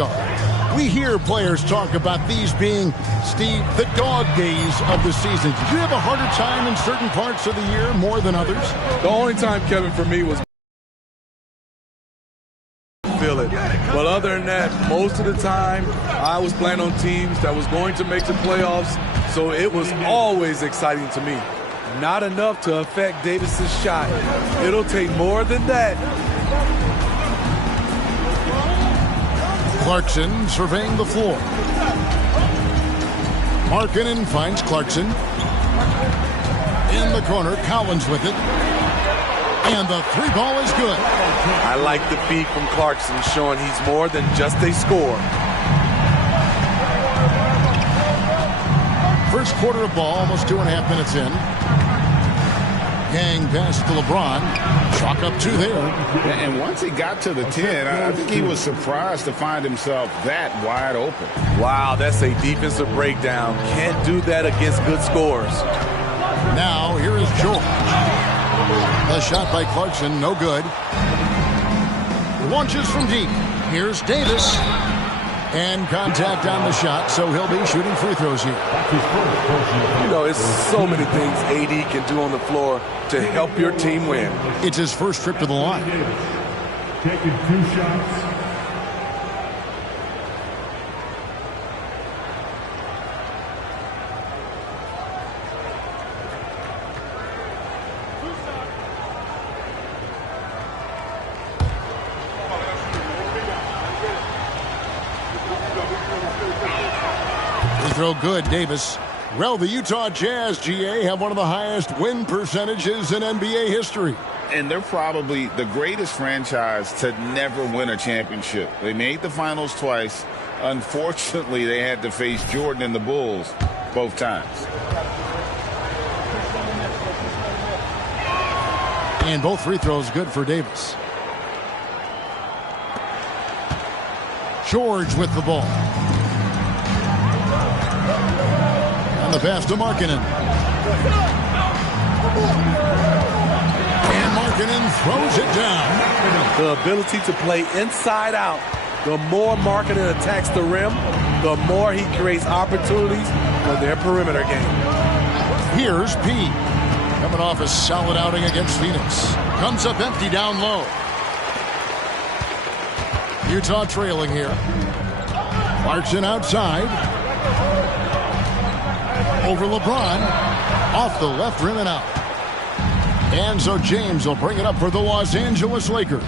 guard. We hear players talk about these being, Steve, the dog days of the season. Did you have a harder time in certain parts of the year more than others? The only time, Kevin, for me was feel it. But other than that, most of the time, I was playing on teams that was going to make the playoffs, so it was always exciting to me. Not enough to affect Davis's shot. It'll take more than that. Clarkson surveying the floor. Markkanen finds Clarkson. In the corner, Collins with it. And the three ball is good. I like the feed from Clarkson, showing he's more than just a scorer. First quarter of ball, almost 2.5 minutes in. Yang pass to LeBron. Chalk up 2 there. And once he got to the 10, I think he was surprised to find himself that wide open. Wow, that's a defensive breakdown. Can't do that against good scores. Now, here is George. The shot by Clarkson, no good. Launches from deep. Here's Davis. And contact on the shot, so he'll be shooting free throws here. You know, it's so many things AD can do on the floor to help your team win. It's his first trip to the line. Taking 2 shots. Throw good, Davis. Well, the Utah Jazz, GA, have one of the highest win percentages in NBA history. And they're probably the greatest franchise to never win a championship. They made the finals twice. Unfortunately, they had to face Jordan and the Bulls both times. And both free throws good for Davis. George with the ball. The pass to Markkanen. And Markkanen throws it down. The ability to play inside out. The more Markkanen attacks the rim, the more he creates opportunities for their perimeter game. Here's P. Coming off a solid outing against Phoenix. Comes up empty down low. Utah trailing here. Clarkson outside. Over LeBron, off the left rim and out. And so James will bring it up for the Los Angeles Lakers.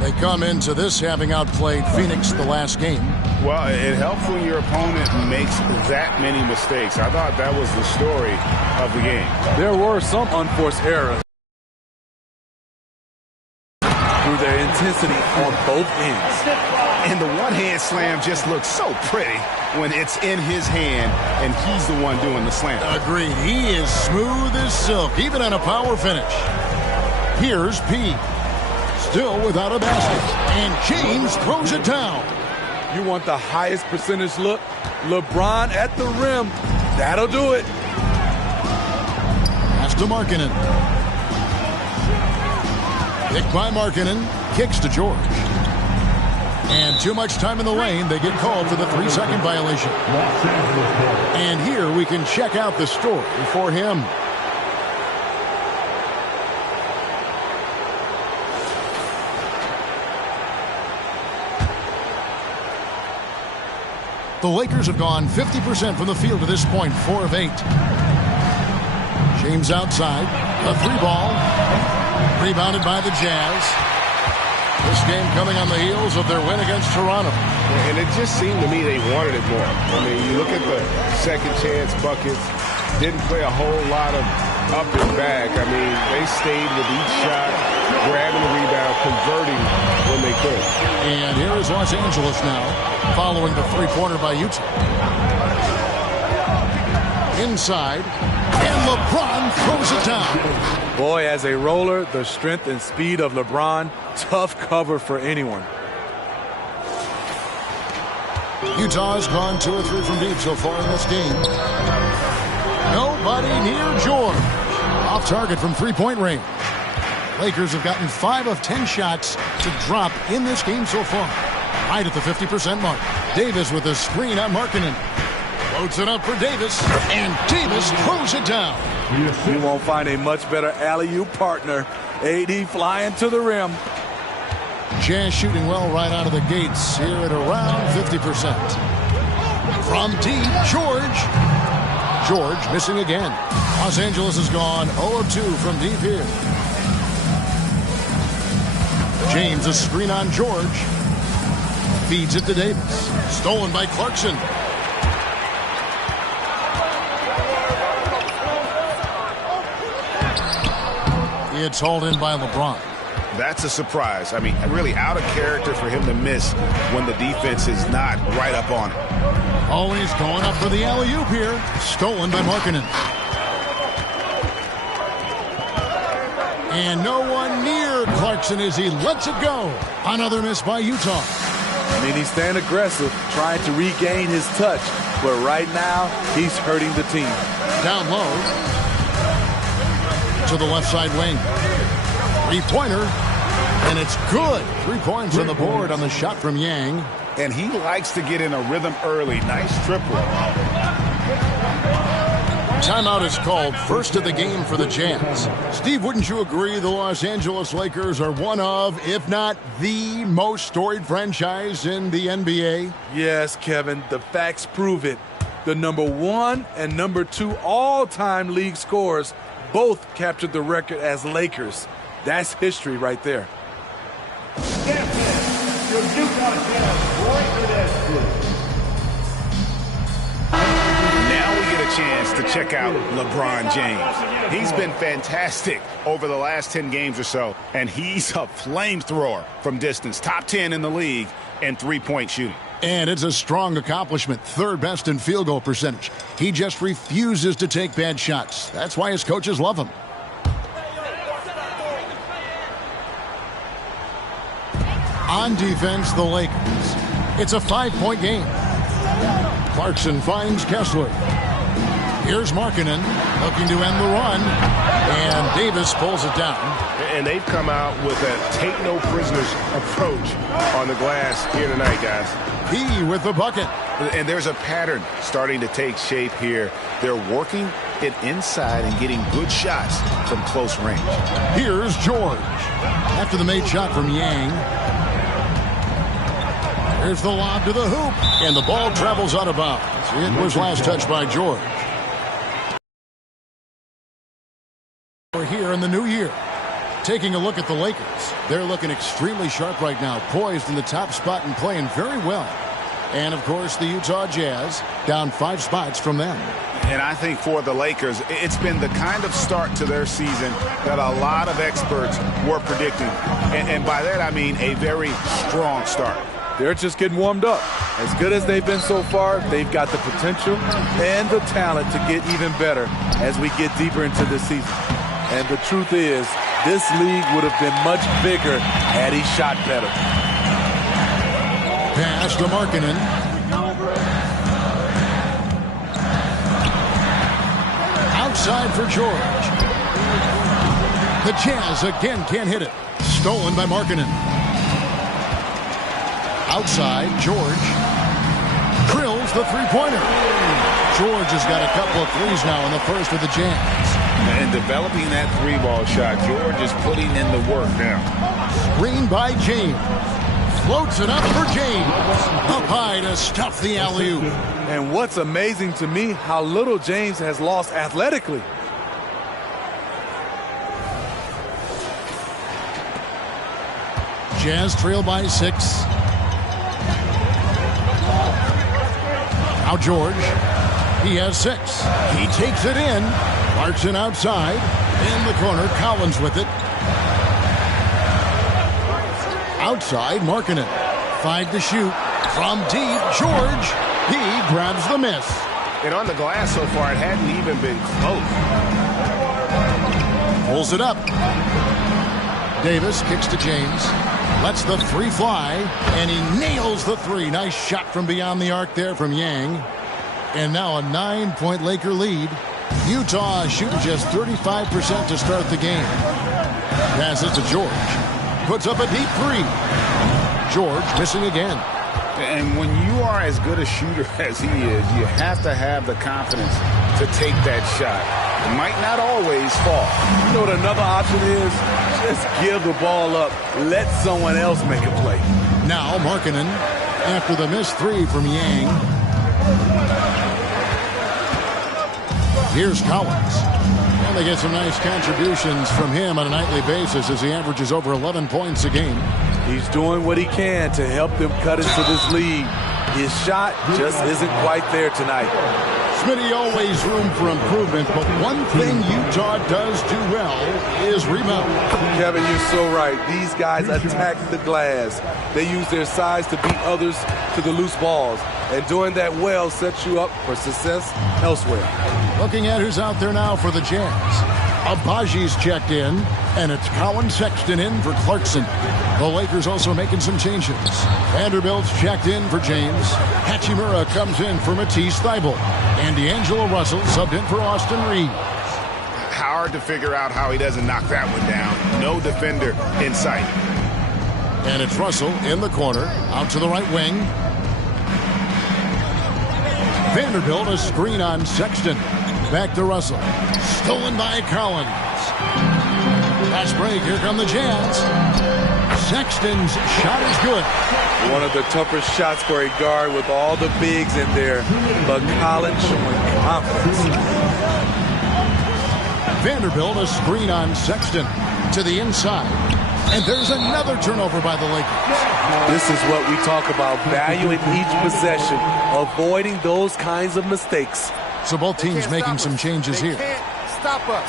They come into this having outplayed Phoenix the last game. Well, it helps when your opponent makes that many mistakes. I thought that was the story of the game. There were some unforced errors through their intensity on both ends. And the one-hand slam just looks so pretty when it's in his hand and he's the one doing the slam. Agreed. He is smooth as silk, even on a power finish. Here's P. Still without a basket. And James throws it down. You want the highest percentage look? LeBron at the rim. That'll do it. Pass to Markkanen. Picked by Markkanen. Kicks to George. And too much time in the lane. They get called for the 3-second violation. And here we can check out the story for him. The Lakers have gone 50% from the field to this point, 4 of 8. James outside. A 3-ball. Rebounded by the Jazz. This game coming on the heels of their win against Toronto. And it just seemed to me they wanted it more. I mean, you look at the second chance buckets, didn't play a whole lot of up and back. I mean, they stayed with each shot, grabbing the rebound, converting when they could. And here is Los Angeles now, following the three-pointer by Utah. Inside, and LeBron throws it down. Boy, as a roller, the strength and speed of LeBron, tough cover for anyone. Utah's gone 2 or 3 from deep so far in this game. Nobody near George. Off target from three-point range. Lakers have gotten 5 of 10 shots to drop in this game so far. Right at the 50% mark. Davis with a screen on Markkanen. Floats it up for Davis, and Davis throws it down. You won't find a much better alley-oop partner. AD flying to the rim. Jazz shooting well right out of the gates here at around 50%. From deep, George. George missing again. Los Angeles has gone 0 of 2 from deep here. James, a screen on George. Feeds it to Davis. Stolen by Clarkson. It's hauled in by LeBron. That's a surprise. I mean, really out of character for him to miss when the defense is not right up on him. Oh, and he's going up for the alley-oop here. Stolen by Markkanen. And no one near Clarkson as he lets it go. Another miss by Utah. I mean, he's staying aggressive, trying to regain his touch. But right now, he's hurting the team. Down low. To the left side wing. Three-pointer. And it's good. 3 points on the board on the shot from Yang. And he likes to get in a rhythm early. Nice triple. Timeout is called. First of the game for the Jazz. Steve, wouldn't you agree the Los Angeles Lakers are one of, if not the most storied franchise in the NBA? Yes, Kevin. The facts prove it. The #1 and #2 all-time league scorers both captured the record as Lakers. That's history right there. Now we get a chance to check out LeBron James. He's been fantastic over the last 10 games or so, and he's a flamethrower from distance. Top 10 in the league in three-point shooting. And it's a strong accomplishment. Third best in field goal percentage. He just refuses to take bad shots. That's why his coaches love him. On defense, the Lakers. It's a 5-point game. Clarkson finds Kessler. Here's Markkanen looking to end the run. And Davis pulls it down. And they've come out with a take-no-prisoners approach on the glass here tonight, guys. He with the bucket. And there's a pattern starting to take shape here. They're working it inside and getting good shots from close range. Here's George. After the made shot from Yang. Here's the lob to the hoop. And the ball travels out of bounds. It was last touched by George. We're here in the new year. Taking a look at the Lakers. They're looking extremely sharp right now. Poised in the top spot and playing very well. And, of course, the Utah Jazz down 5 spots from them. And I think for the Lakers, it's been the kind of start to their season that a lot of experts were predicting. And by that, I mean a very strong start. They're just getting warmed up. As good as they've been so far, they've got the potential and the talent to get even better as we get deeper into this season. And the truth is, this league would have been much bigger had he shot better. Pass to Markkanen. Outside for George. The Jazz again can't hit it. Stolen by Markkanen. Outside, George. Drills the three-pointer. George has got a couple of threes now in the first with the Jazz. And developing that three-ball shot, George is putting in the work now. Screen by James. Floats it up for James. Up high to stuff the alley-oop. And what's amazing to me, how little James has lost athletically. Jazz trail by 6. Now George. He has 6. He takes it in. Clarkson outside. In the corner, Collins with it. Outside, Markkanen. 5 to shoot. From deep, George. He grabs the miss. And on the glass so far, it hadn't even been close. Pulls it up. Davis kicks to James. Lets the 3 fly. And he nails the 3. Nice shot from beyond the arc there from Yang. And now a 9-point Laker lead. Utah shooting just 35% to start the game. Passes to George. Puts up a deep 3. George missing again. And when you are as good a shooter as he is, you have to have the confidence to take that shot. It might not always fall. You know what another option is? Just give the ball up. Let someone else make a play. Now Markkanen after the missed three from Yang. Here's Collins. And they get some nice contributions from him on a nightly basis as he averages over 11 points a game. He's doing what he can to help them cut into this lead. His shot just isn't quite there tonight. Smitty, always room for improvement, but one thing Utah does do well is rebound. Kevin, you're so right. These guys attack the glass. They use their size to beat others to the loose balls. And doing that well sets you up for success elsewhere. Looking at who's out there now for the Jazz. Abaji's checked in, and it's Colin Sexton in for Clarkson. The Lakers also making some changes. Vanderbilt's checked in for James. Hachimura comes in for Matisse Thybulle. And D'Angelo Russell subbed in for Austin Reeves. Hard to figure out how he doesn't knock that one down. No defender in sight. And it's Russell in the corner, out to the right wing. Vanderbilt a screen on Sexton. Back to Russell. Stolen by Collins. Fast break. Here come the Jazz. Sexton's shot is good. One of the toughest shots for a guard with all the bigs in there. But Collins showing confidence. Vanderbilt a screen on Sexton to the inside. And there's another turnover by the Lakers. This is what we talk about, valuing each possession, avoiding those kinds of mistakes. So both teams making some changes here. Stop us.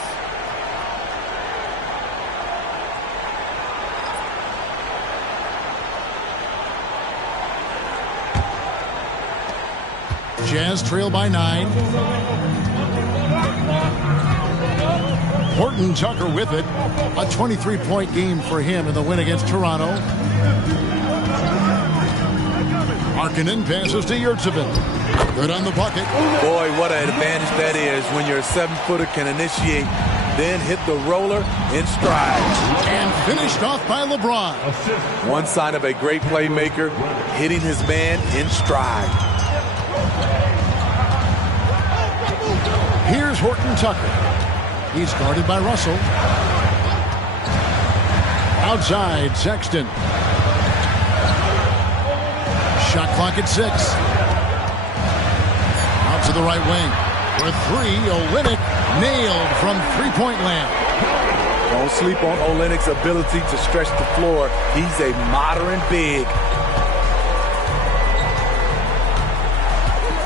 Jazz trail by 9. Horton Tucker with it. A 23-point game for him in the win against Toronto. Markkanen passes to Yurtsevin. Good on the bucket. Boy, what an advantage that is when your 7-footer can initiate, then hit the roller in stride. And finished off by LeBron. One sign of a great playmaker, hitting his man in stride. Here's Horton Tucker. He's guarded by Russell. Outside, Sexton. Shot clock at 6. Out to the right wing. For 3, Olynyk nailed from three-point land. Don't sleep on Olynyk's ability to stretch the floor. He's a modern big.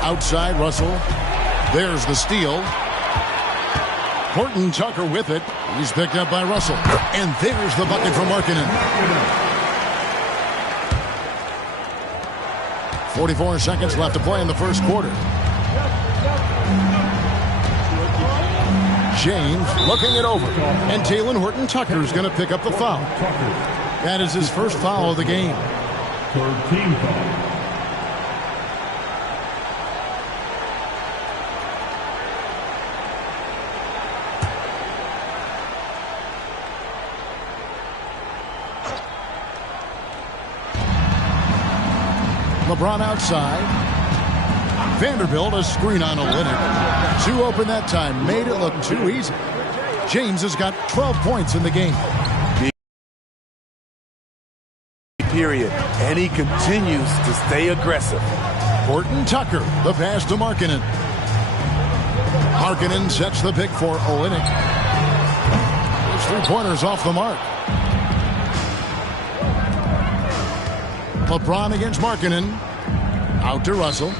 Outside, Russell. There's the steal. Horton Tucker with it. He's picked up by Russell. And there's the bucket from Markkanen. 44 seconds left to play in the first quarter. James looking it over. And Talen Horton Tucker is going to pick up the foul. That is his first foul of the game. Third team foul. LeBron outside. Vanderbilt a screen on Olynyk. Too open that time. Made it look too easy. James has got 12 points in the game. Period. And he continues to stay aggressive. Horton Tucker, the pass to Markkanen. Markkanen sets the pick for Olynyk. Those three-pointers off the mark. LeBron against Markkanen. Out to Russell.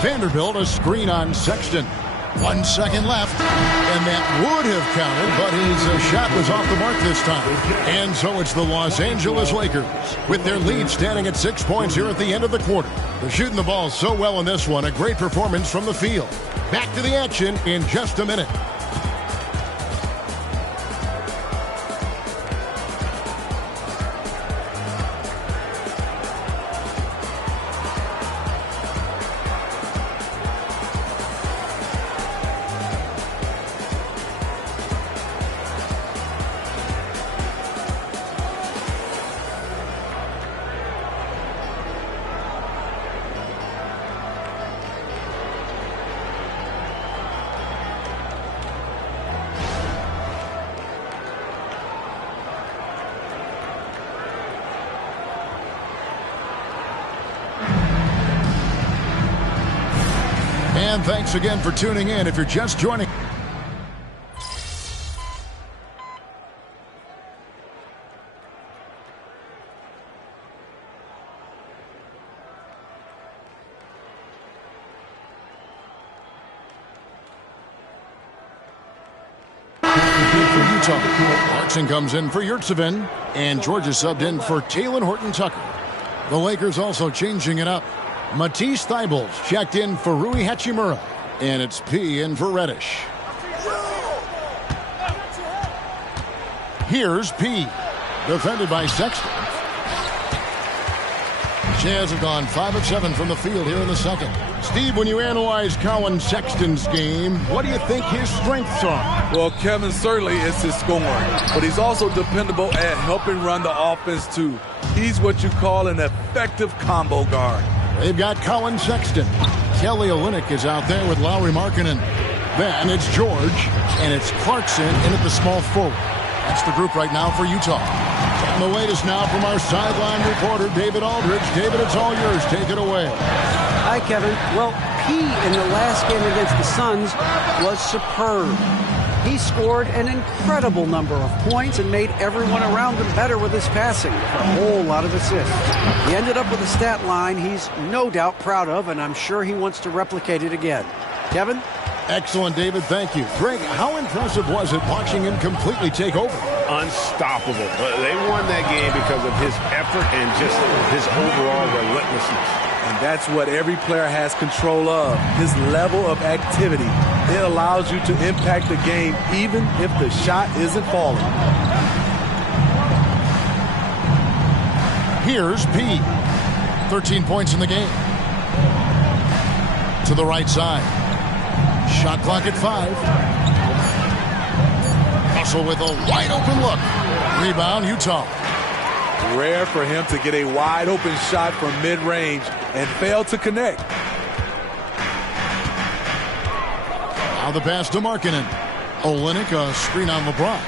Vanderbilt a screen on Sexton. 1 second left. And that would have counted, but his shot was off the mark this time. And so it's the Los Angeles Lakers with their lead standing at 6 points here at the end of the quarter. They're shooting the ball so well in this one. A great performance from the field. Back to the action in just a minute. And thanks again for tuning in. If you're just joining. For Utah, Clarkson comes in for Yurtsevin, and Georgia subbed in for Talen Horton-Tucker. The Lakers also changing it up. Matisse Thybulle checked in for Rui Hachimura, and it's P in for Reddish. Here's P, defended by Sexton. Jazz have gone 5 of 7 from the field here in the second. Steve, when you analyze Colin Sexton's game, what do you think his strengths are? Well, Kevin, certainly it's his scoring, but he's also dependable at helping run the offense, too. He's what you call an effective combo guard. They've got Colin Sexton. Kelly Olynyk is out there with Lauri Markkanen. Then it's George, and it's Clarkson in at the small forward. That's the group right now for Utah. And the latest now from our sideline reporter, David Aldridge. David, it's all yours. Take it away. Hi, Kevin. Well, P in the last game against the Suns was superb. He scored an incredible number of points and made everyone around him better with his passing. A whole lot of assists. He ended up with a stat line he's no doubt proud of, and I'm sure he wants to replicate it again. Kevin? Excellent, David. Thank you. Greg, how impressive was it watching him completely take over? Unstoppable. They won that game because of his effort and just his overall relentlessness. And that's what every player has control of, his level of activity. It allows you to impact the game even if the shot isn't falling. Here's P. 13 points in the game. To the right side. Shot clock at 5. Russell with a wide open look. Rebound, Utah. Rare for him to get a wide open shot from mid-range and fail to connect. Now the pass to Markkanen. Olynyk, a screen on LeBron.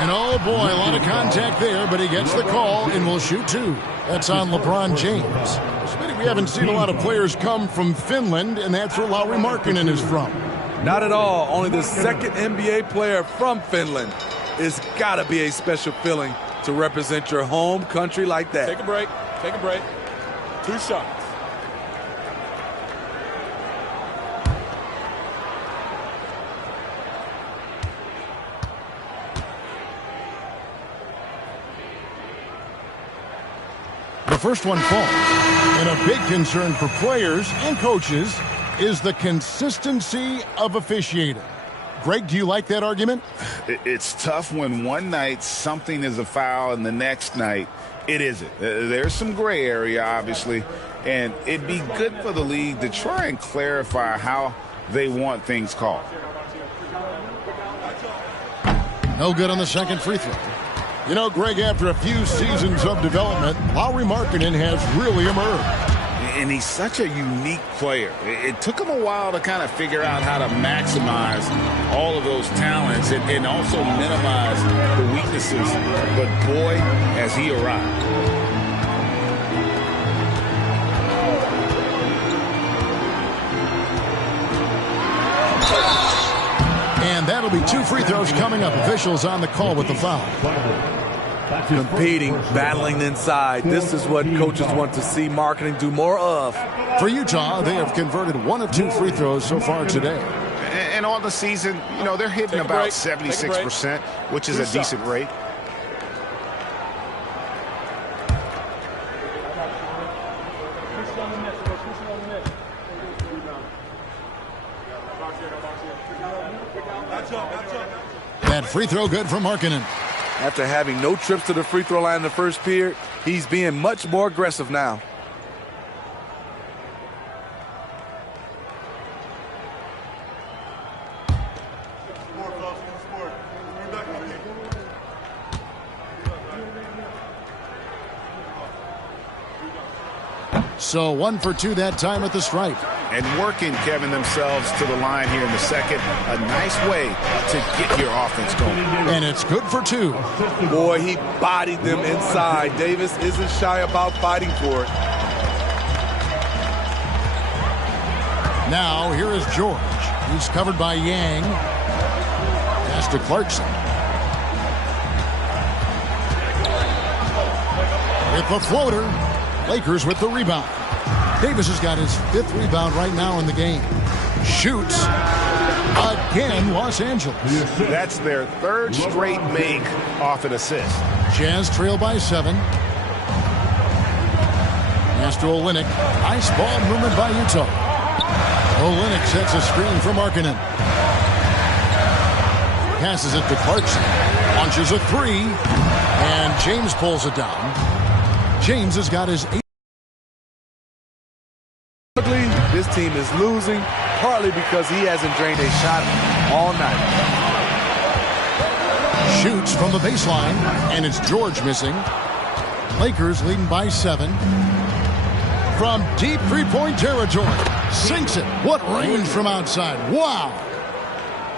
And oh boy, a lot of contact there, but he gets the call and will shoot 2. That's on LeBron James. We haven't seen a lot of players come from Finland, and that's where Lauri Markkanen is from. Not at all. Only the second NBA player from Finland. It's got to be a special feeling to represent your home country like that. Take a break. Take a break. 2 shots. The first one falls. And a big concern for players and coaches is the consistency of officiating. Greg, do you like that argument? It's tough when one night something is a foul and the next night it isn't. There's some gray area, obviously, and it'd be good for the league to try and clarify how they want things called. No good on the second free throw. You know, Greg, after a few seasons of development, Lauri Markkanen has really emerged. And he's such a unique player. It took him a while to kind of figure out how to maximize all of those talents and also minimize the weaknesses. But boy, has he arrived. And that'll be 2 free throws coming up. Officials on the call with the foul. Competing, battling inside. This is what coaches want to see Markkanen do more of. For Utah, they have converted 1 of 2 free throws so far today. And on the season, you know, they're hitting about 76%, which is a decent rate. That free throw good for Markkanen. After having no trips to the free throw line in the first period, he's being much more aggressive now. So 1 for 2 that time at the stripe. And working, Kevin, themselves to the line here in the second. A nice way to get your offense going. And it's good for 2. Boy, he bodied them inside. Davis isn't shy about fighting for it. Now here is George. He's covered by Yang. Pass to Clarkson. With the floater. Lakers with the rebound. Davis has got his 5th rebound right now in the game. Shoots. Again, Los Angeles. That's their 3rd straight make off an assist. Jazz trail by 7. Pass to Olynyk. Nice ball movement by Utah. Olynyk sets a screen for Markkanen. Passes it to Clarkson. Launches a 3. And James pulls it down. James has got his 8th. This team is losing, partly because he hasn't drained a shot all night. Shoots from the baseline, and it's George missing. Lakers leading by 7. From deep three-point territory. Sinks it. What range from outside. Wow.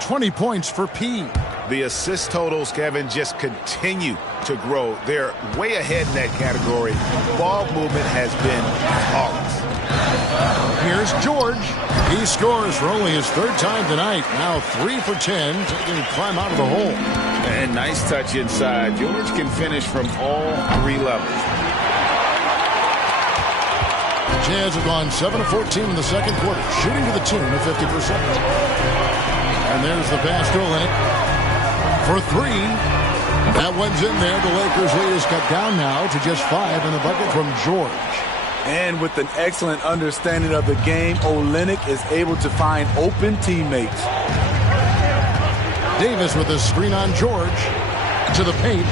20 points for P. The assist totals, Kevin, just continue to grow. They're way ahead in that category. Ball movement has been flawless. Here's George. He scores for only his 3rd time tonight. Now 3 for 10, taking a climb out of the hole. And nice touch inside. George can finish from all 3 levels. Jazz have gone 7 of 14 in the second quarter, shooting to the tune of 50%. And there's the pass to Olynyk for 3. That one's in there. The Lakers lead is cut down now to just 5 in the bucket from George. And with an excellent understanding of the game, Olynyk is able to find open teammates. Davis with a screen on George to the paint.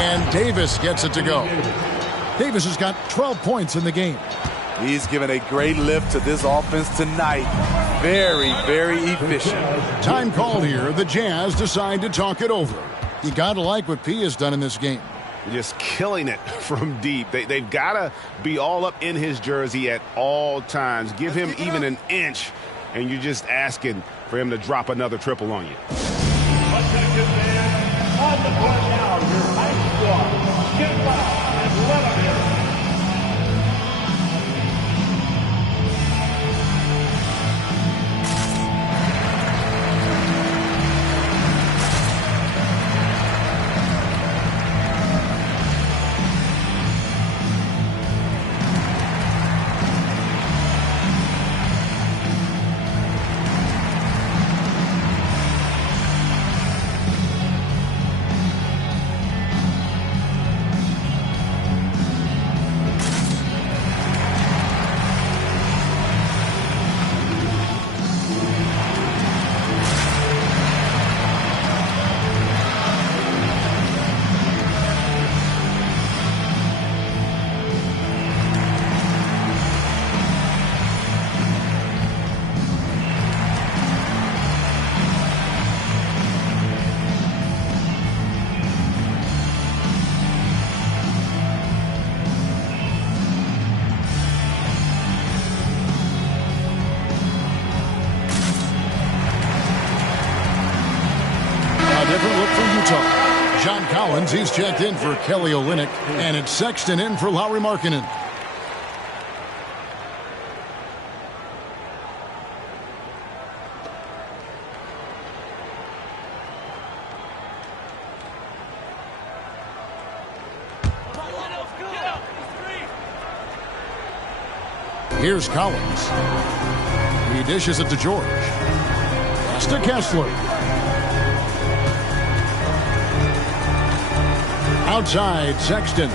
And Davis gets it to go. Davis has got 12 points in the game. He's given a great lift to this offense tonight. Very, very efficient. Time called here. The Jazz decide to talk it over. You got to like what P has done in this game. Just killing it from deep. They've got to be all up in his jersey at all times. Give him even an inch, and you're just asking for him to drop another triple on you. Attention fans, on the court now, your high squad. Get loud and let them hear it. John Collins, he's checked in for Kelly Olynyk, and it's Sexton in for Lauri Markkanen. Here's Collins. He dishes it to George. Pass to Kessler. Outside, Sexton.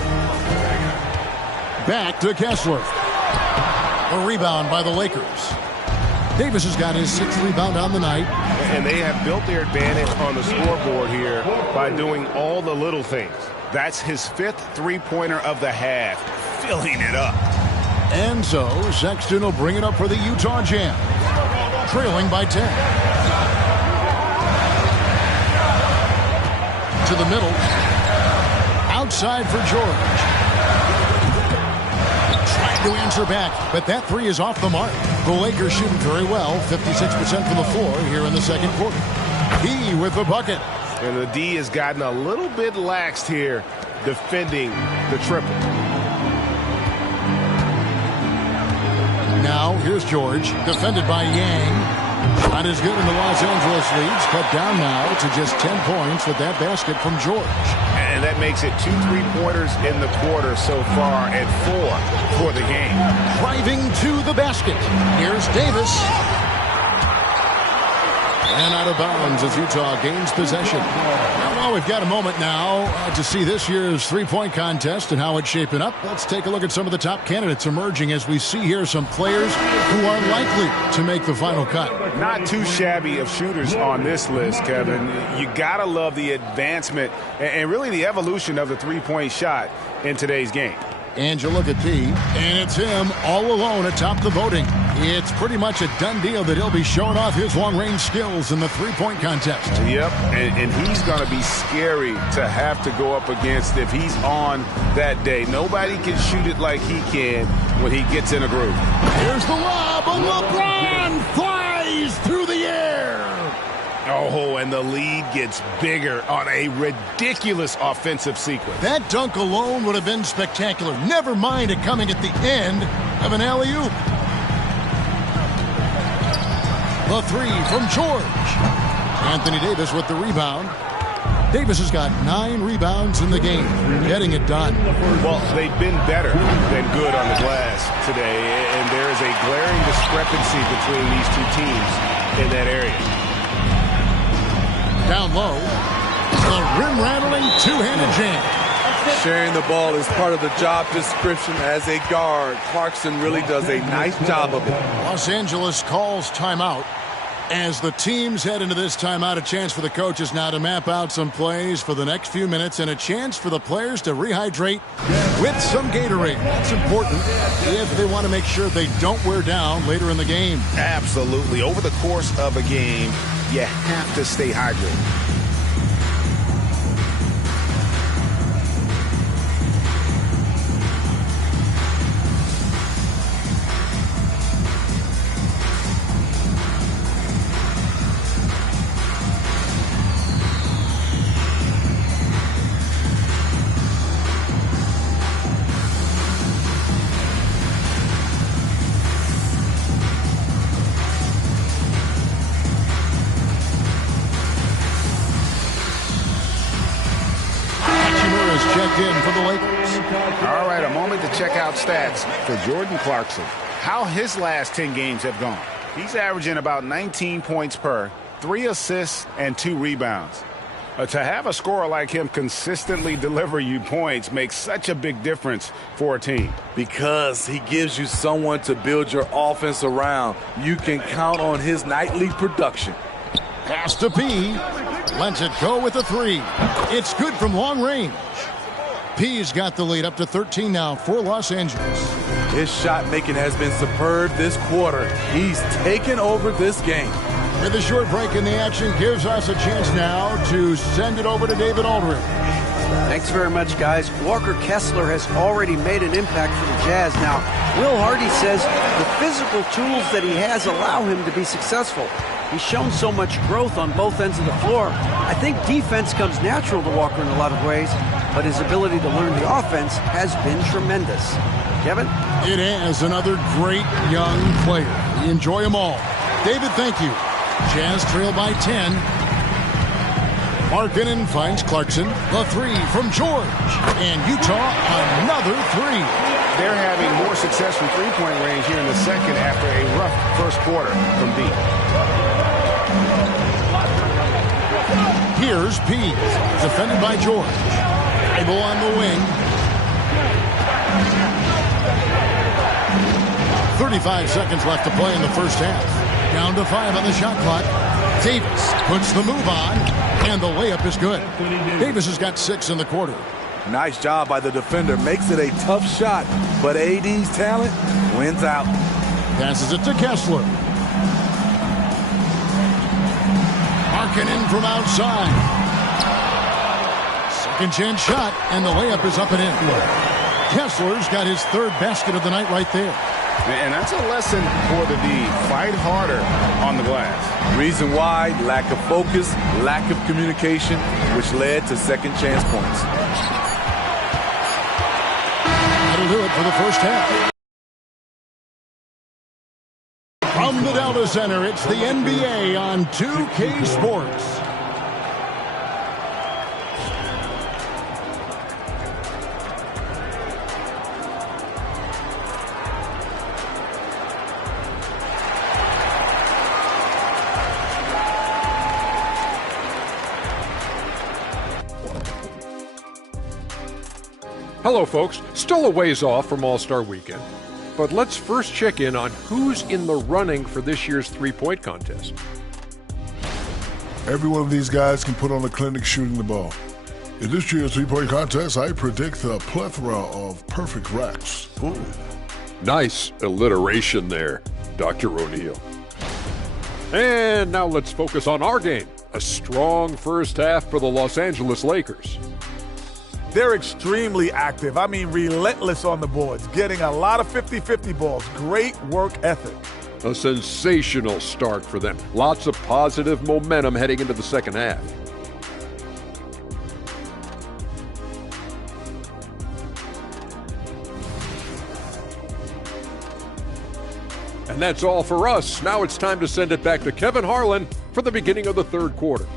Back to Kessler. A rebound by the Lakers. Davis has got his 6th rebound on the night. And they have built their advantage on the scoreboard here by doing all the little things. That's his 5th three-pointer of the half, filling it up. And so, Sexton will bring it up for the Utah Jazz. Trailing by 10. To the middle. Outside for George. Trying to answer back, but that 3 is off the mark. The Lakers shooting very well, 56% from the floor here in the second quarter. He with the bucket. And the D has gotten a little bit laxed here defending the triple. now. Here's George, defended by Yang. Shot is good, and the Los Angeles leads cut down now to just 10 points with that basket from George. And that makes it 2 3-pointers in the quarter so far and 4 for the game. Driving to the basket. Here's Davis. And out of bounds as Utah gains possession. Well, we've got a moment now to see this year's three-point contest and how it's shaping up. Let's take a look at some of the top candidates emerging as we see here some players who are likely to make the final cut. Not too shabby of shooters on this list, Kevin. You got to love the advancement and really the evolution of the three-point shot in today's game. And you look at P, and it's him all alone atop the voting. It's pretty much a done deal that he'll be showing off his long-range skills in the three-point contest. Yep, and he's going to be scary to have to go up against if he's on that day. Nobody can shoot it like he can when he gets in a groove. Here's the lob, and LeBron flies through the air. Oh, and the lead gets bigger on a ridiculous offensive sequence. That dunk alone would have been spectacular. Never mind it coming at the end of an alley-oop. The three from George. Anthony Davis with the rebound. Davis has got 9 rebounds in the game, getting it done. Well, they've been better than good on the glass today, and there is a glaring discrepancy between these two teams in that area. Down low, the rim-rattling two-handed jam. Sharing the ball is part of the job description as a guard. Clarkson really does a nice job of it. Los Angeles calls timeout. As the teams head into this timeout, a chance for the coaches now to map out some plays for the next few minutes and a chance for the players to rehydrate with some Gatorade. That's important if they want to make sure they don't wear down later in the game. Absolutely. Over the course of a game, you have to stay hydrated. Checked in for the Lakers. All right, a moment to check out stats for Jordan Clarkson. How his last 10 games have gone. He's averaging about 19 points per, 3 assists, and 2 rebounds. To have a scorer like him consistently deliver you points makes such a big difference for a team. Because he gives you someone to build your offense around. You can count on his nightly production. Pass to P. Lets it go with a 3. It's good from long range. P's got the lead up to 13 now for Los Angeles. His shot making has been superb this quarter. He's taken over this game. With a short break in the action gives us a chance now to send it over to David Aldridge. Thanks very much, guys. Walker Kessler has already made an impact for the Jazz. Now, Will Hardy says the physical tools that he has allow him to be successful. He's shown so much growth on both ends of the floor. I think defense comes natural to Walker in a lot of ways, but his ability to learn the offense has been tremendous. Kevin? It has another great young player. We enjoy them all. David, thank you. Jazz trail by 10. Markkanen finds Clarkson. The 3 from George. And Utah, another 3. They're having more success from three-point range here in the second after a rough first quarter from deep. Here's Pease, defended by George. Dribble on the wing. 35 seconds left to play in the first half. Down to 5 on the shot clock. Davis puts the move on, and the layup is good. Davis has got 6 in the quarter. Nice job by the defender. Makes it a tough shot, but AD's talent wins out. Passes it to Kessler. Markkanen from outside. Second chance shot, and the layup is up and in. Kessler's got his 3rd basket of the night right there. And that's a lesson for the D. Fight harder on the glass. Reason why, lack of focus, lack of communication, which led to second chance points. That'll do it for the first half. Now to center, it's the NBA on 2K Sports. Hello, folks. Still a ways off from All-Star Weekend, but let's first check in on who's in the running for this year's three-point contest. Every one of these guys can put on a clinic shooting the ball. In this year's three-point contest, I predict a plethora of perfect racks. Ooh. Nice alliteration there, Dr. O'Neill. And now let's focus on our game. A strong first half for the Los Angeles Lakers. They're extremely active. I mean, relentless on the boards, getting a lot of 50-50 balls. Great work ethic. A sensational start for them. Lots of positive momentum heading into the second half. And that's all for us. Now it's time to send it back to Kevin Harlan for the beginning of the third quarter.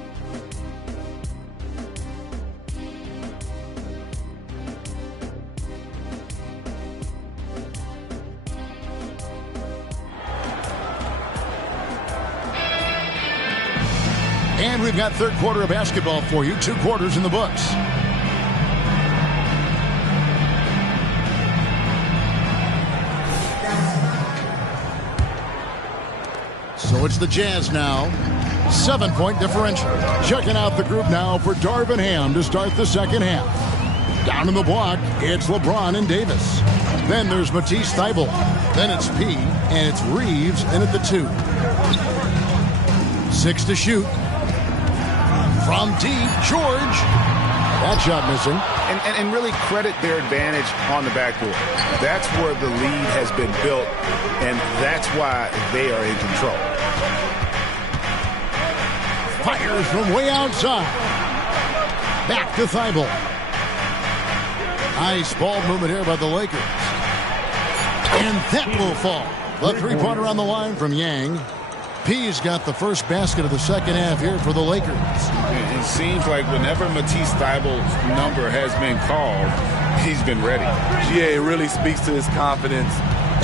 And we've got third quarter of basketball for you. 2 quarters in the books. So it's the Jazz now. 7-point differential. Checking out the group now for Darvin Ham to start the second half. Down in the block, it's LeBron and Davis. Then there's Matisse Thybulle. Then it's P, and it's Reeves in at the 2. 6 to shoot. From deep, George. That shot missing. And really credit their advantage on the backboard. That's where the lead has been built, and that's why they are in control. Fires from way outside. Back to Thybulle. Nice ball movement here by the Lakers. And that will fall. The three-pointer on the line from Yang. P's got the first basket of the second half here for the Lakers. It seems like whenever Matisse Thybulle's number has been called, he's been ready. GA really speaks to his confidence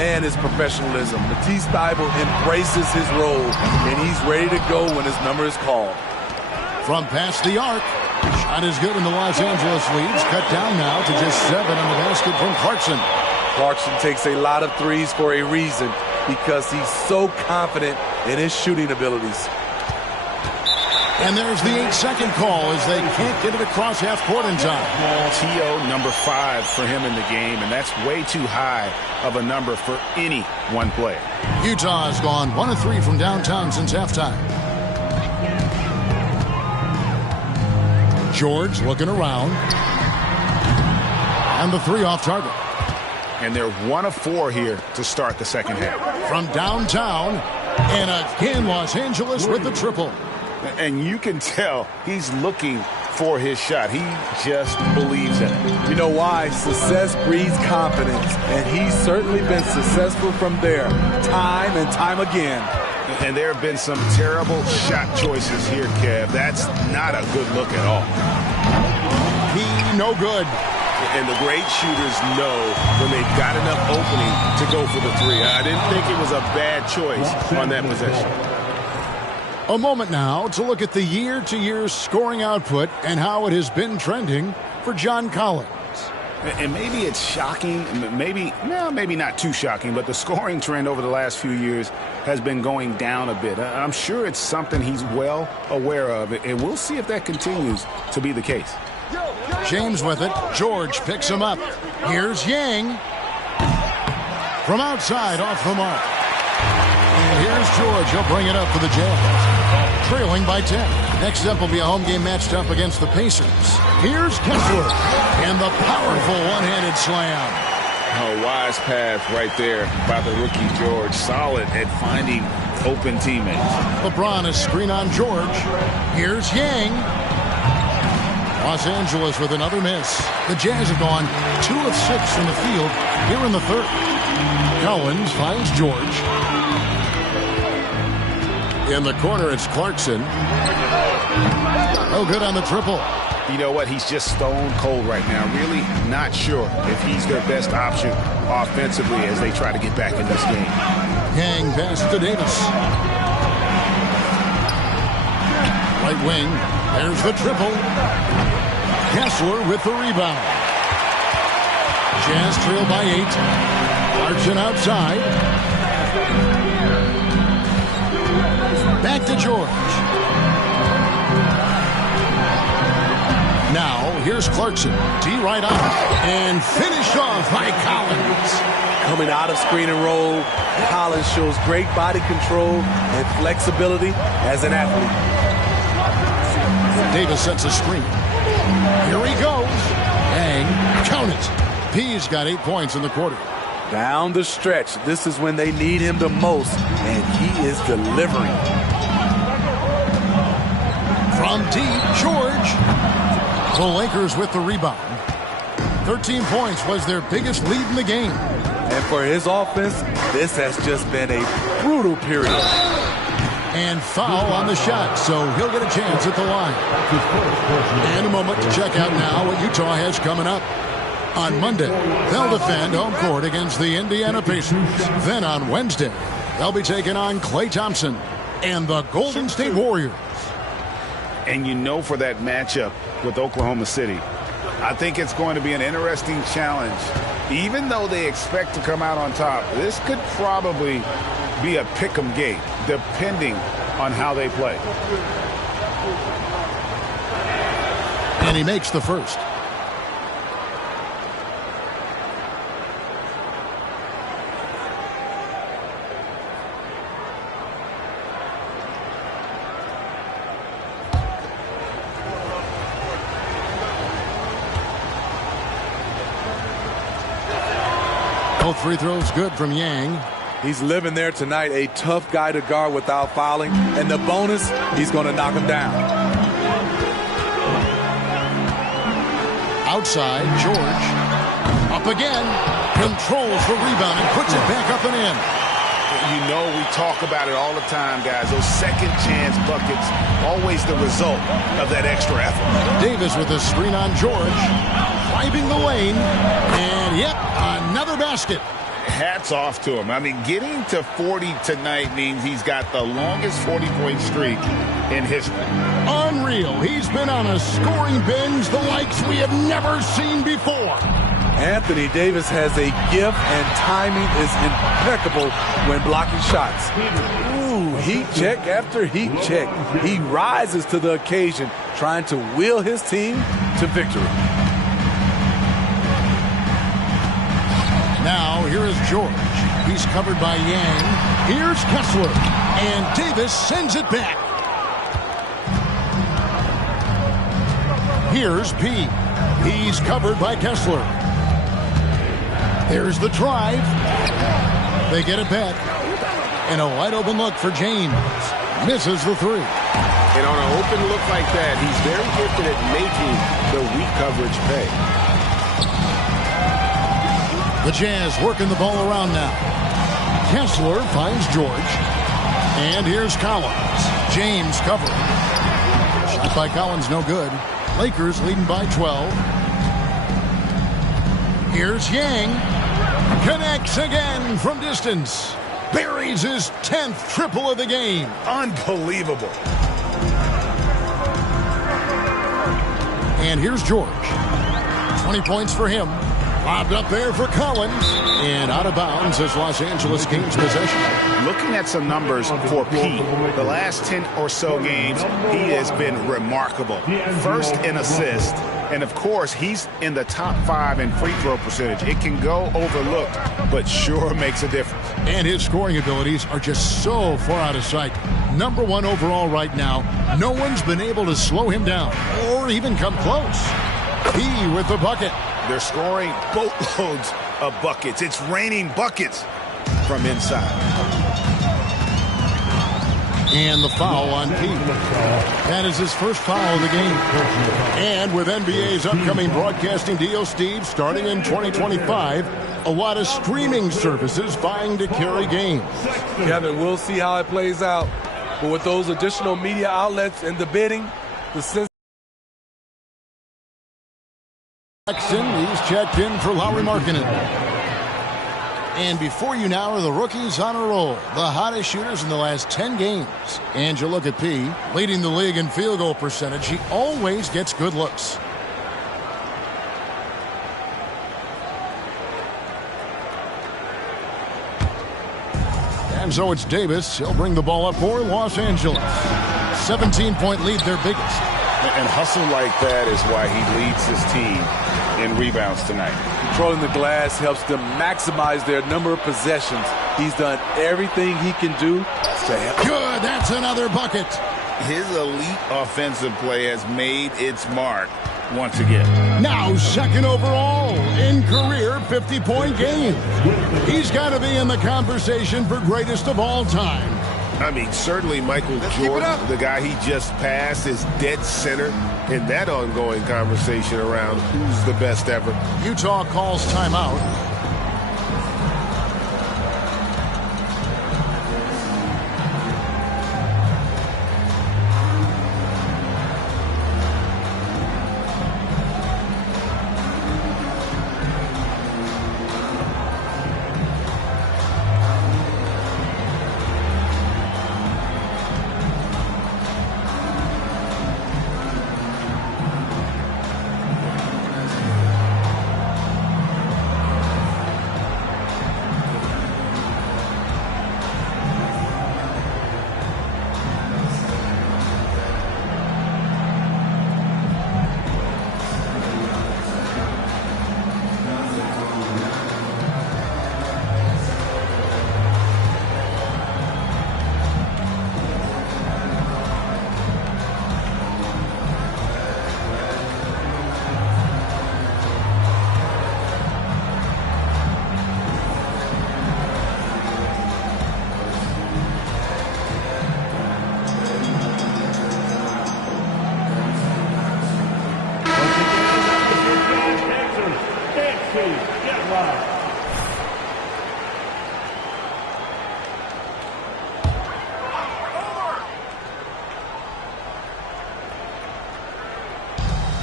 and his professionalism. Matisse Thybulle embraces his role, and he's ready to go when his number is called. From past the arc. Shot is good, and the Los Angeles leads cut down now to just 7 on the basket from Clarkson. Clarkson takes a lot of threes for a reason, because he's so confident in his shooting abilities. And there's the 8-second call as they can't get it across half court in time. TO number 5 for him in the game, and that's way too high of a number for any one player. Utah has gone 1 of 3 from downtown since halftime. George looking around. And the 3 off target. And they're 1 of 4 here to start the second half. From downtown, and again Los Angeles with the triple. And you can tell he's looking for his shot. He just believes in it. You know why? Success breeds confidence, and he's certainly been successful from there, time and time again. And there have been some terrible shot choices here, Kev. That's not a good look at all. He no good. And the great shooters know when they've got enough opening to go for the 3. I didn't think it was a bad choice on that possession. A moment now to look at the year-to-year scoring output and how it has been trending for John Collins. And maybe it's shocking, maybe not too shocking, but the scoring trend over the last few years has been going down a bit. I'm sure it's something he's well aware of, and we'll see if that continues to be the case. James with it. George picks him up. Here's Yang. From outside, off the mark. And here's George. He'll bring it up for the Jazz. Trailing by 10. Next up will be a home game matched up against the Pacers. Here's Kessler. And the powerful one-handed slam. A wise pass right there by the rookie George. Solid at finding open teammates. LeBron is screen on George. Here's Yang. Los Angeles with another miss. The Jazz have gone 2 of 6 from the field here in the third. Collins finds George. In the corner, it's Clarkson. No good on the triple. You know what? He's just stone cold right now. Really not sure if he's their best option offensively as they try to get back in this game. Yang pass to Davis. Right wing. There's the triple. Kessler with the rebound. Jazz trail by 8. Clarkson outside. Back to George. Now, here's Clarkson. D right out. And finished off by Collins. Coming out of screen and roll, Collins shows great body control and flexibility as an athlete. Davis sets a screen. Here he goes. Bang. Count it. P's got 8 points in the quarter. Down the stretch, this is when they need him the most, and he is delivering. From deep, George. The Lakers with the rebound. 13 points was their biggest lead in the game. And for his offense, this has just been a brutal period. And foul on the shot, so he'll get a chance at the line. And a moment to check out now what Utah has coming up. On Monday, they'll defend home court against the Indiana Pacers. Then on Wednesday, they'll be taking on Klay Thompson and the Golden State Warriors. And you know, for that matchup with Oklahoma City, I think it's going to be an interesting challenge. Even though they expect to come out on top, this could probably be a pick-em game, depending on how they play. And he makes the first. Both free throws good from Yang. He's living there tonight, a tough guy to guard without fouling. And the bonus, he's going to knock him down. Outside, George. Up again. Controls the rebound and puts it back up and in. You know, we talk about it all the time, guys. Those second chance buckets, always the result of that extra effort. Davis with a screen on George. Driving the lane. And yep, another basket. Hats off to him. I mean, getting to 40 tonight means he's got the longest 40-point streak in history. Unreal. He's been on a scoring binge the likes we have never seen before. Anthony Davis has a gift, and timing is impeccable when blocking shots. Ooh, heat check after heat check. He rises to the occasion, trying to will his team to victory. Now, here is George. He's covered by Yang. Here's Kessler. And Davis sends it back. Here's P. He's covered by Kessler. There's the drive. They get it back. And a wide open look for James. Misses the three. And on an open look like that, he's very gifted at making the weak coverage pay. The Jazz working the ball around now. Kessler finds George. And here's Collins. James covering. Shot by Collins, no good. Lakers leading by 12. Here's Yang. Connects again from distance. Buries his 10th triple of the game. Unbelievable. And here's George. 20 points for him. Lobbed up there for Collins. And out of bounds as Los Angeles gains possession. Looking at some numbers for Pete, the last 10 or so games, he has been remarkable. First in assists. And, of course, he's in the top 5 in free throw percentage. It can go overlooked, but sure makes a difference. And his scoring abilities are just so far out of sight. Number 1 overall right now. No one's been able to slow him down or even come close. He with the bucket. They're scoring boatloads of buckets. It's raining buckets from inside. And the foul on Pete. That is his first foul of the game. And with NBA's upcoming broadcasting deal, Steve, starting in 2025, a lot of streaming services vying to carry games. Kevin, we'll see how it plays out. But with those additional media outlets and the bidding, the sense. Sexton, he's checked in for Lauri Markkanen. And before you now are the rookies on a roll, the hottest shooters in the last 10 games. And you look at P, leading the league in field goal percentage. He always gets good looks. And so it's Davis. He'll bring the ball up for Los Angeles. 17-point lead, their biggest. And hustle like that is why he leads his team in rebounds tonight. Controlling the glass helps them maximize their number of possessions. He's done everything he can do to help. Good, that's another bucket. His elite offensive play has made its mark once again. Now second overall in career 50-point game. He's got to be in the conversation for greatest of all time. I mean, certainly Michael Jordan, the guy he just passed, is dead center in that ongoing conversation around who's the best ever. Utah calls timeout.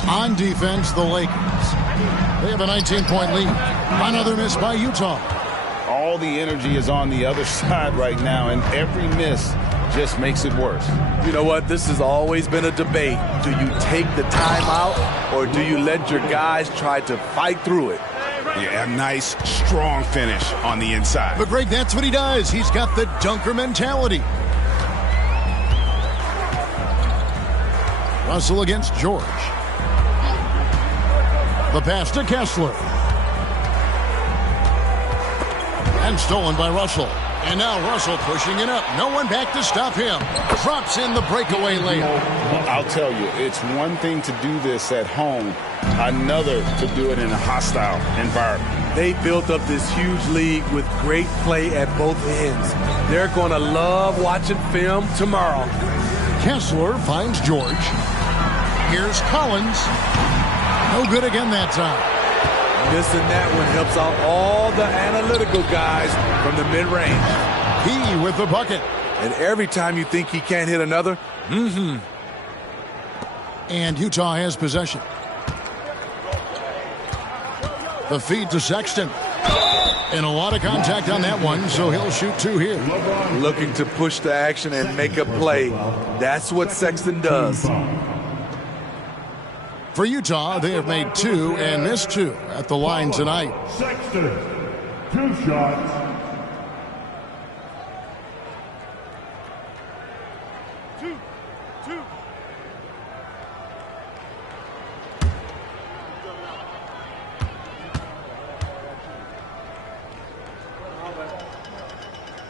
On defense, the Lakers. They have a 19-point lead. Another miss by Utah. All the energy is on the other side right now, and every miss just makes it worse. You know what? This has always been a debate. Do you take the timeout, or do you let your guys try to fight through it? Yeah, a nice, strong finish on the inside. But, Greg, that's what he does. He's got the dunker mentality. Russell against George. The pass to Kessler. And stolen by Russell. And now Russell pushing it up. No one back to stop him. Drops in the breakaway layup. I'll tell you, it's one thing to do this at home, another to do it in a hostile environment. They built up this huge league with great play at both ends. They're going to love watching film tomorrow. Kessler finds George. Here's Collins. No good again that time. Missing that one helps out all the analytical guys from the mid-range. He with the bucket. And every time you think he can't hit another, And Utah has possession. The feed to Sexton. And a lot of contact on that one, so he'll shoot two here. Looking to push the action and make a play. That's what Sexton does. For Utah, they have made two and missed two at the line tonight. Sexton, 2 shots. Two.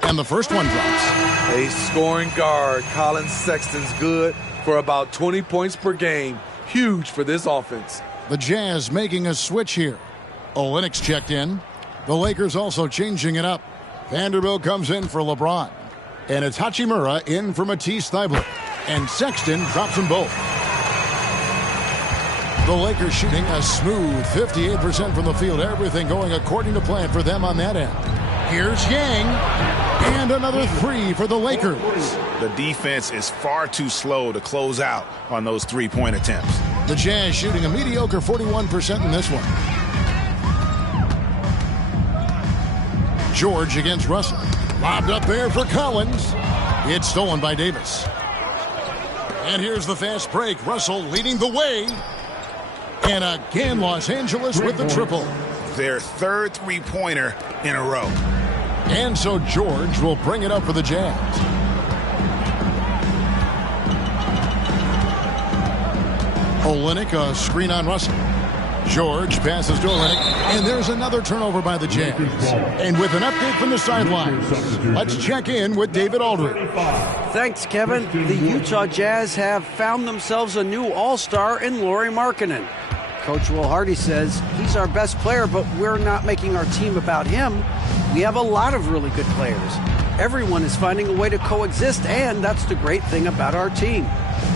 And the first one drops. A scoring guard, Colin Sexton's good for about 20 points per game. Huge for this offense. The Jazz making a switch here. Olenek's checked in. The Lakers also changing it up. Vanderbilt comes in for LeBron. And it's Hachimura in for Matisse Thybulle. And Sexton drops them both. The Lakers shooting a smooth 58% from the field. Everything going according to plan for them on that end. Here's Yang. And another three for the Lakers. The defense is far too slow to close out on those three-point attempts. The Jazz shooting a mediocre 41% in this one. George against Russell. Lobbed up there for Collins. It's stolen by Davis. And here's the fast break. Russell leading the way. And again, Los Angeles with the triple. Their third three-pointer in a row. And so George will bring it up for the Jazz. Olynyk, a screen on Russell. George passes to Olynyk, and there's another turnover by the Jazz. And with an update from the sidelines, let's check in with David Aldridge. Thanks, Kevin. The Utah Jazz have found themselves a new all-star in Lauri Markkanen. Coach Will Hardy says he's our best player, but we're not making our team about him. We have a lot of really good players. Everyone is finding a way to coexist, and that's the great thing about our team.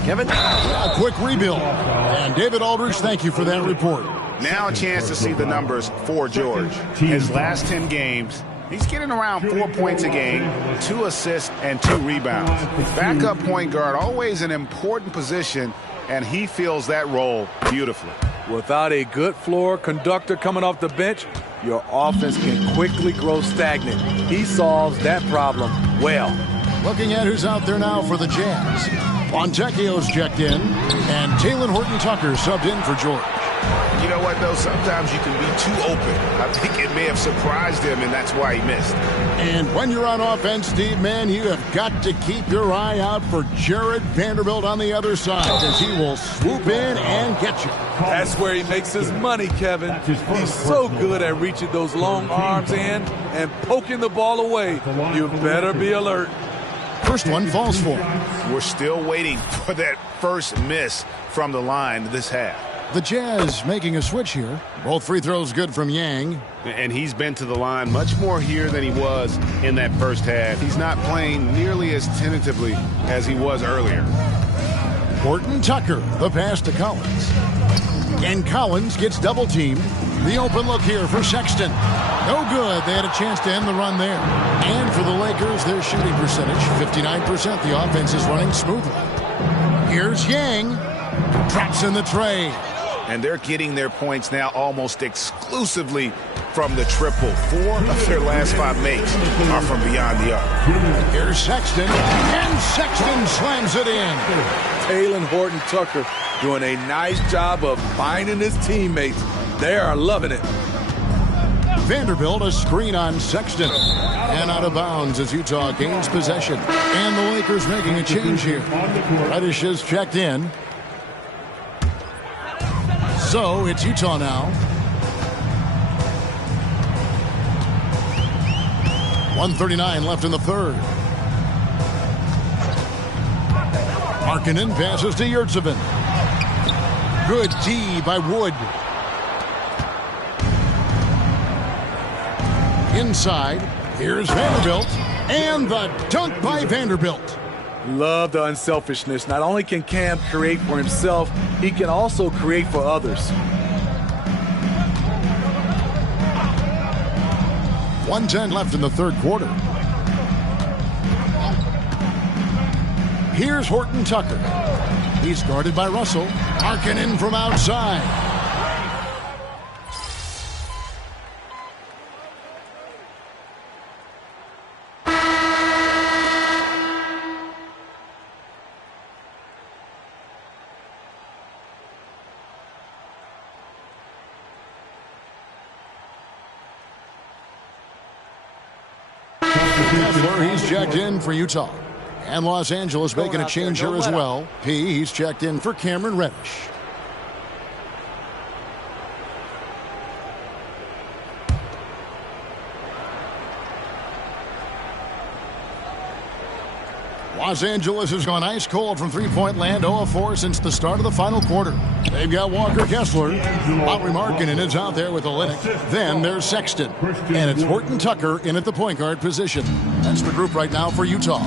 Kevin? A quick rebuild. And David Aldridge, thank you for that report. Now a chance to see the numbers for George. His last 10 games, he's getting around 4 points a game, 2 assists, and 2 rebounds. Backup point guard, always an important position, and he fills that role beautifully. Without a good floor conductor coming off the bench, your offense can quickly grow stagnant. He solves that problem well. Looking at who's out there now for the Jazz. Fontecchio's checked in, and Talen Horton-Tucker subbed in for George. You know what, though? Sometimes you can be too open. I think it may have surprised him, and that's why he missed. And when you're on offense, Steve, man, you have got to keep your eye out for Jared Vanderbilt on the other side, as he will swoop in and get you. That's where he makes his money, Kevin. He's so good at reaching those long arms in and poking the ball away. You better be alert. First one falls for him. We're still waiting for that first miss from the line this half. The Jazz making a switch here. Both free throws good from Yang. And he's been to the line much more here than he was in that first half. He's not playing nearly as tentatively as he was earlier. Horton-Tucker, the pass to Collins. And Collins gets double-teamed. The open look here for Sexton. No good. They had a chance to end the run there. And for the Lakers, their shooting percentage, 59%. The offense is running smoothly. Here's Yang. Drops in the tray. And they're getting their points now almost exclusively from the triple. 4 of their last 5 makes are from beyond the arc. Here's Sexton. And Sexton slams it in. Talen Horton-Tucker doing a nice job of finding his teammates. They are loving it. Vanderbilt, a screen on Sexton. And out of bounds as Utah gains possession. And the Lakers making a change here. Reddish is checked in. So it's Utah now. 1:39 left in the third. Markkanen passes to Yurtsevin. Good D by Wood. Inside, here's Vanderbilt. And the dunk by Vanderbilt. Love the unselfishness. Not only can Cam create for himself, he can also create for others. 1:10 left in the third quarter. Here's Horton-Tucker. He's guarded by Russell. Markkanen from outside. He's checked in for Utah. And Los Angeles making a change here as well. He's checked in for Cameron Reddish. Los Angeles has gone ice cold from three-point land, 0 of 4 since the start of the final quarter. They've got Walker Kessler. Lauri Markkanen is out there with Olynyk. Then there's Sexton. And it's Horton-Tucker in at the point guard position. That's the group right now for Utah.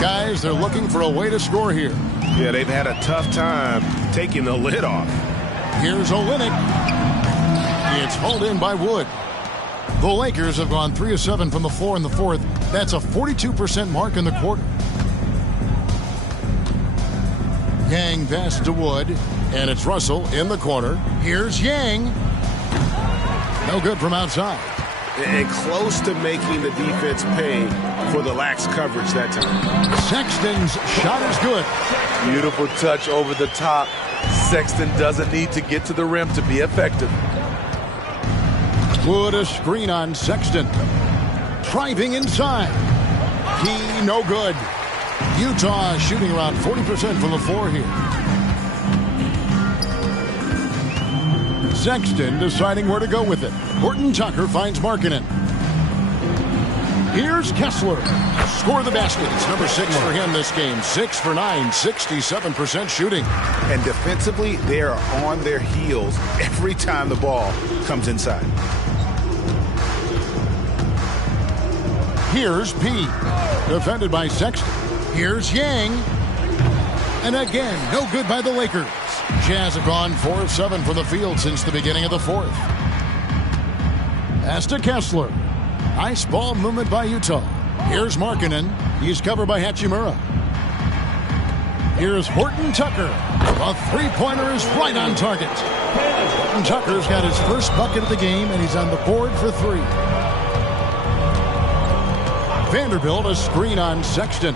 Guys, they're looking for a way to score here. Yeah, they've had a tough time taking the lid off. Here's Olynyk. It's hauled in by Wood. The Lakers have gone 3 of 7 from the floor in the fourth. That's a 42% mark in the quarter. Yang passes to Wood, and it's Russell in the corner. Here's Yang. No good from outside. And close to making the defense pay for the lax coverage that time. Sexton's shot is good. Beautiful touch over the top. Sexton doesn't need to get to the rim to be effective. Wood a screen on Sexton. Driving inside. He no good. Utah shooting around 40% from the floor here. Sexton deciding where to go with it. Horton Tucker finds Markkanen. Here's Kessler. Score the basket. It's number 6 for him this game. 6 for 9, 67% shooting. And defensively, they are on their heels every time the ball comes inside. Here's P. Defended by Sexton. Here's Yang. And again, no good by the Lakers. Jazz have gone 4 of 7 from the field since the beginning of the fourth. Pass to Kessler. Nice ball movement by Utah. Here's Markkanen. He's covered by Hachimura. Here's Horton Tucker. A three-pointer is right on target. Horton Tucker's got his first bucket of the game, and he's on the board for 3. Vanderbilt a screen on Sexton.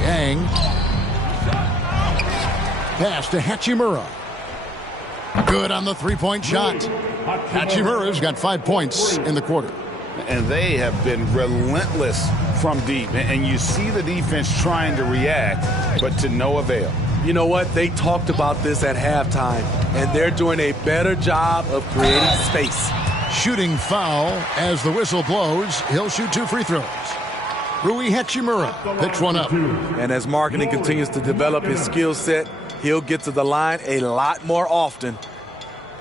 Yang. Pass to Hachimura. Good on the three-point shot. Hachimura's got 5 points in the quarter. And they have been relentless from deep. And you see the defense trying to react, but to no avail. You know what? They talked about this at halftime, and they're doing a better job of creating space. Shooting foul as the whistle blows. He'll shoot 2 free throws. Rui Hachimura picks one up. And as Markkanen continues to develop his skill set, he'll get to the line a lot more often.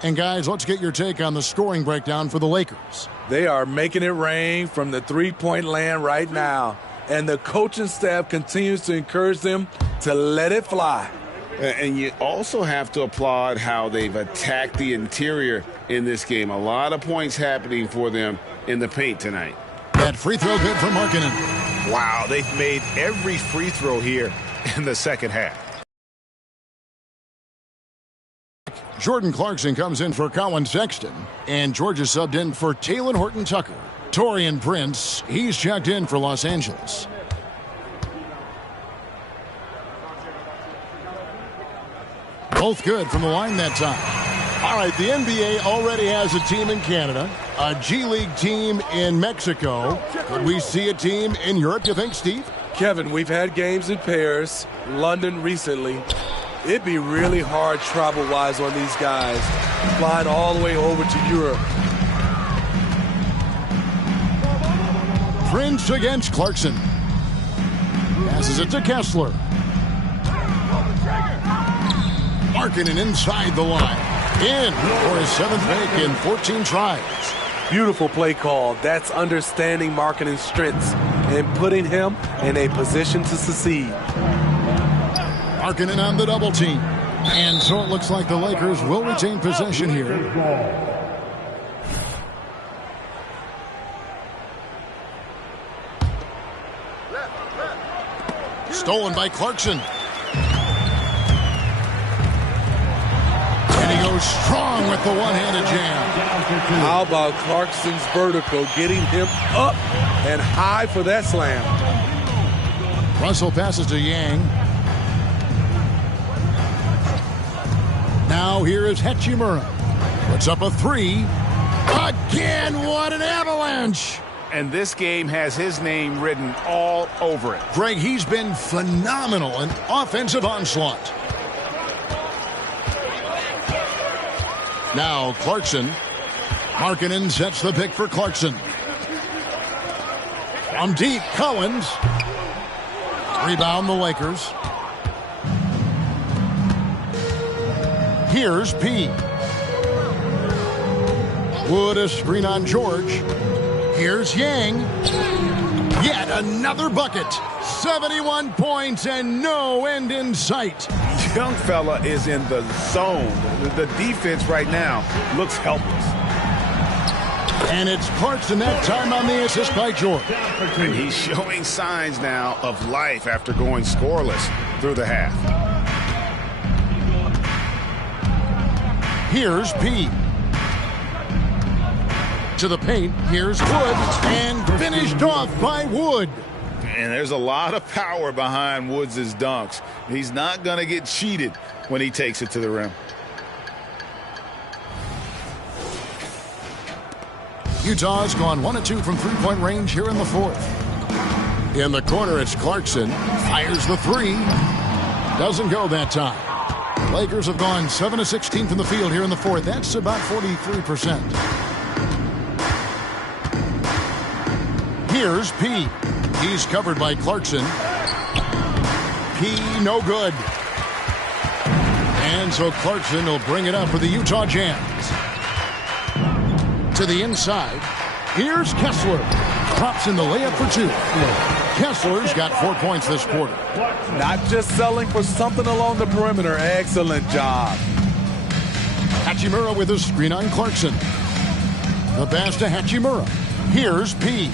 And guys, let's get your take on the scoring breakdown for the Lakers. They are making it rain from the three-point land right now. And the coaching staff continues to encourage them to let it fly. And you also have to applaud how they've attacked the interior in this game. A lot of points happening for them in the paint tonight. That free throw good for Markkanen. Wow, they've made every free throw here in the second half. Jordan Clarkson comes in for Colin Sexton, and Georgia subbed in for Talen Horton Tucker. Taurean Prince, he's checked in for Los Angeles. Both good from the line that time. All right, the NBA already has a team in Canada, a G League team in Mexico. Could we see a team in Europe, you think, Steve? Kevin, we've had games in Paris, London recently. It'd be really hard travel-wise on these guys, flying all the way over to Europe. Prince against Clarkson. Passes it to Kessler. Markkanen inside the line. In for his 7th make in 14 tries. Beautiful play call. That's understanding Markkanen's strengths and putting him in a position to succeed. Markkanen on the double team. And so it looks like the Lakers will retain possession here. Stolen by Clarkson. And he goes strong with the one-handed jam. How about Clarkson's vertical, getting him up and high for that slam. Russell passes to Yang. Now here is Hachimura. Puts up a 3. Again, what an avalanche! And this game has his name written all over it. Greg, he's been phenomenal in offensive onslaught. Now Clarkson. Markkanen sets the pick for Clarkson. From deep, Collins. Rebound the Lakers. Here's P. Wood a screen on George. Here's Yang. Yet another bucket. 71 points and no end in sight. Young fella is in the zone. The defense right now looks helpless. And it's Clarkson that time on the assist by George. And he's showing signs now of life after going scoreless through the half. Here's P. To the paint. Here's Wood. And finished off by Wood. And there's a lot of power behind Woods' dunks. He's not going to get cheated when he takes it to the rim. Utah's gone 1 of 2 from three-point range here in the fourth. In the corner, it's Clarkson. Fires the three. Doesn't go that time. Lakers have gone 7 of 16 from the field here in the fourth. That's about 43%. Here's P. He's covered by Clarkson. P, no good. And so Clarkson will bring it up for the Utah Jazz. To the inside. Here's Kessler. Drops in the layup for 2. Kessler's got 4 points this quarter. Not just selling for something along the perimeter. Excellent job. Hachimura with a screen on Clarkson. The pass to Hachimura. Here's P.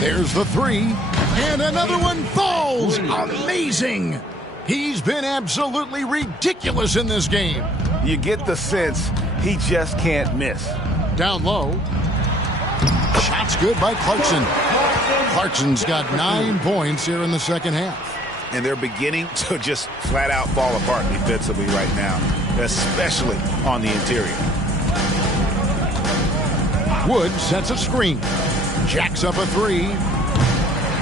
There's the three. And another one falls. Amazing. He's been absolutely ridiculous in this game. You get the sense he just can't miss. Down low. Shot's good by Clarkson. Clarkson's got 9 points here in the second half. And they're beginning to just flat out fall apart defensively right now, especially on the interior. Wood sets a screen. Jacks up a three.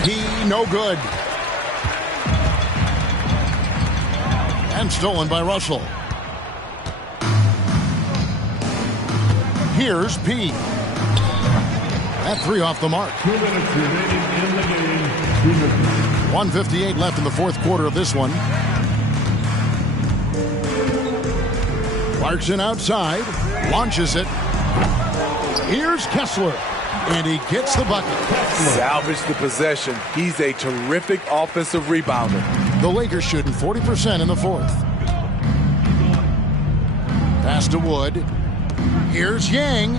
He no good. And stolen by Russell. Here's P. That three off the mark. 2 minutes remaining in the game. 1:58 left in the fourth quarter of this one. Clarkson outside. Launches it. Here's Kessler. And he gets the bucket. Salvage the possession. He's a terrific offensive rebounder. The Lakers shooting 40% in the fourth. Pass to Wood. Here's Yang.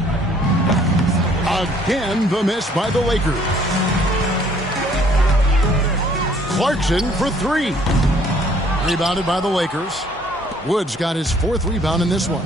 Again, the miss by the Lakers. Clarkson for three. Rebounded by the Lakers. Wood's got his 4th rebound in this one.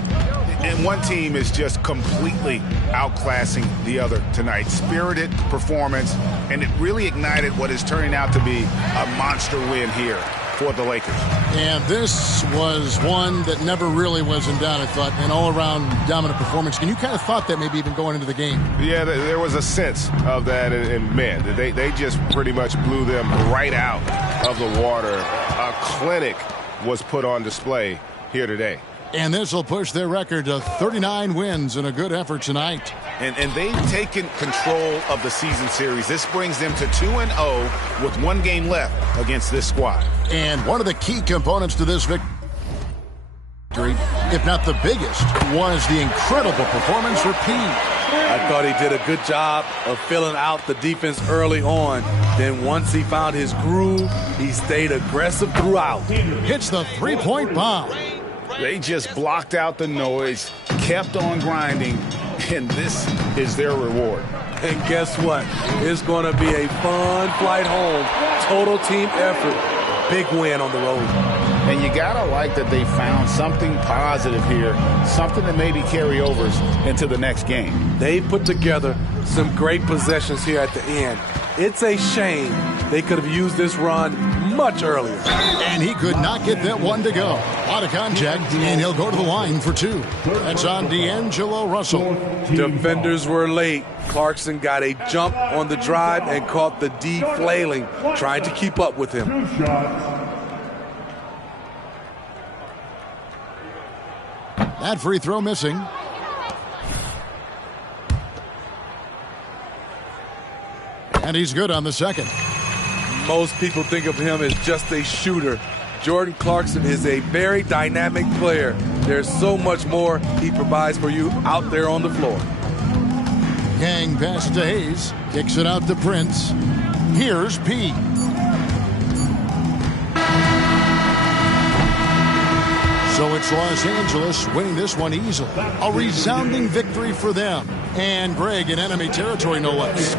And one team is just completely outclassing the other tonight. Spirited performance, and it really ignited what is turning out to be a monster win here for the Lakers. And this was one that never really was in doubt, I thought, an all-around dominant performance. And you kind of thought that maybe even going into the game. Yeah, there was a sense of that, and man, they just pretty much blew them right out of the water. A clinic was put on display here today. And this will push their record to 39 wins in a good effort tonight. And they've taken control of the season series. This brings them to 2-0 with 1 game left against this squad. And one of the key components to this victory, if not the biggest, was the incredible performance for P. I thought he did a good job of filling out the defense early on. Then once he found his groove, he stayed aggressive throughout. Hits the three-point bomb. They just blocked out the noise, kept on grinding, and this is their reward. And guess what? It's going to be a fun flight home. Total team effort. Big win on the road. And you got to like that they found something positive here, something that maybe carry overs into the next game. They put together some great possessions here at the end. It's a shame they could have used this run much earlier. And he could not get that one to go. Out of contact, and he'll go to the line for 2. That's on D'Angelo Russell. Defenders were late. Clarkson got a jump on the drive and caught the D flailing, trying to keep up with him. 2 shots. That free throw missing. And he's good on the second. Most people think of him as just a shooter. Jordan Clarkson is a very dynamic player. There's so much more he provides for you out there on the floor. Yang passes to Hayes. Kicks it out to Prince. Here's P. So it's Los Angeles winning this one easily. A resounding victory for them. And Greg in enemy territory, no less.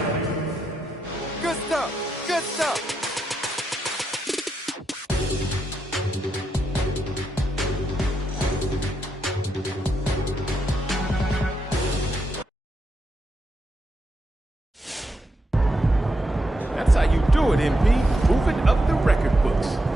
Good stuff. Good stuff. That's how you do it, MP. Moving up the record books.